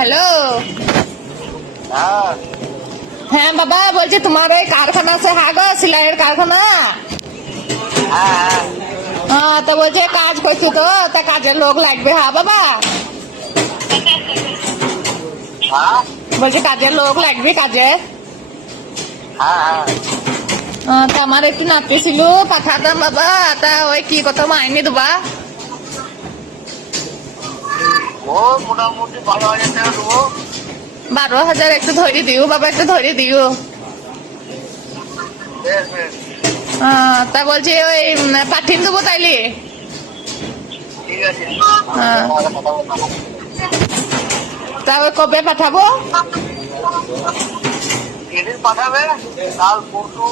Hello. हाँ হ্যাঁ বাবা, বলছি তোমার এই কারখানা আছে, হ্যাঁ গো, সেলাইয়ের কারখানা। हाँ হ্যাঁ, তো বলছে কাজ করছি, তো তা কাজের লোক লাগবে, হ্যাঁ বাবা। हाँ বলছি কাজের লোক লাগবে, কাজের। हाँ তা আমার একটু নাতি ছিল, পাঠাতাম বাবা। তা ওই কি কত মাইনে দেবা? वो মোটামুটি 12,000 টাকা দেবো। 12,000 একটু ধরে দিও বাবা, একটু ধরে দিও। বেশ বেশ তা বলছি ওই পাঠিয়ে দেবো তাইলে। ঠিক আছে। হ্যাঁ। তা ওই কবে পাঠাবো? যেদিন পাঠাবে কাল পরশু।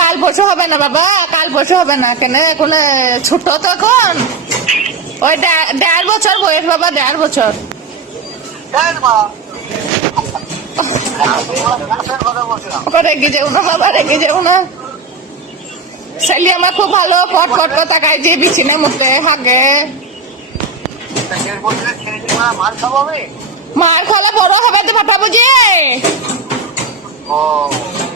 কাল পরশু হবে না বাবা, কাল পরশু হবে না। কেন এখন ছোট তো এখন, ওই 1.5 বছর বয়স বাবা, 1.5 বছর। দেন মা কথা বলছিলাম। ওকে রেগে যাও না বাবা, রেগে যাও না। ছেলে আমার খুব ভালো, পট পট তাকায় যে বিছিনে মুখে হাগে। 1.5 বছরের ছেলে মা মার খাওয়াবে। মার খালে বড় হবে তো পাঠাবো যে। ও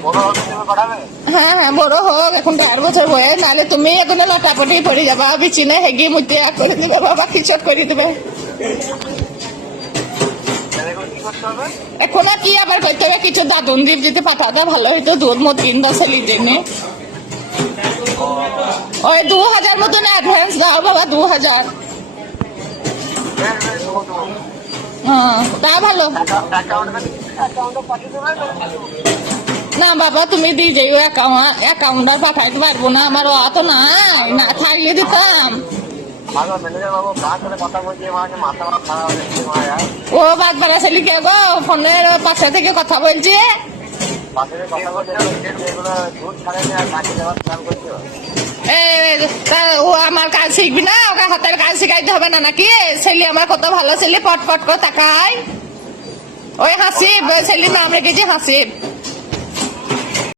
বড় হলে তুমি পাঠাবে। হ্যাঁ হ্যাঁ, বড় হোক, এখন 1.5 বছর বয়স। নাহলে তুমি এখন লটাপটি পড়ে যাবা, বিছিনে হেগি মুতে করে দিবে বাবা, খিচট করে দিবে। তাহলে এখন কি করতে হবে? এখন আর কি আবার করতে হবে, কিছু দাদুন দ্বীপ যদি পাঠাতে ভালো হইতো, দুধ মত কিনবা ছেলের জন্য। ওই 2,000 মতন অ্যাডভান্স দাও বাবা, 2,000। বেশ বেশ দেবো দেবো। হ্যাঁ, তা ভালো। অ্যাকাউন্টে পাঠিয়ে দেবে। না বাবা, তুমি দিয়ে যাইও, অ্যাকাউন্ট আর পাঠাইতে পারবো না, আমার অত নাই, না থাকলে দিতাম। ভালো ম্যানেজার বাবু কার সাথে কথা বলছি, মাঝে মাথা খারাপ হচ্ছে মায়া। ও বাদ বাড়া ছেলে কে গো, ফোনের পাশে থেকে কথা বলছে। পাশে কথা বলছে যেগুলো দুধ ছাড়েনি আর কাজে যাওয়ার প্ল্যান করছো। তা ও আমার কাজ শিখবি না, ওকে হাতের কাজ শিখাইতে হবে না নাকি? ছেলে আমার কত ভালো ছেলে, পট পট করে তাকায়। ওই হাসিব ছেলের নাম রেখেছি, হাসিব।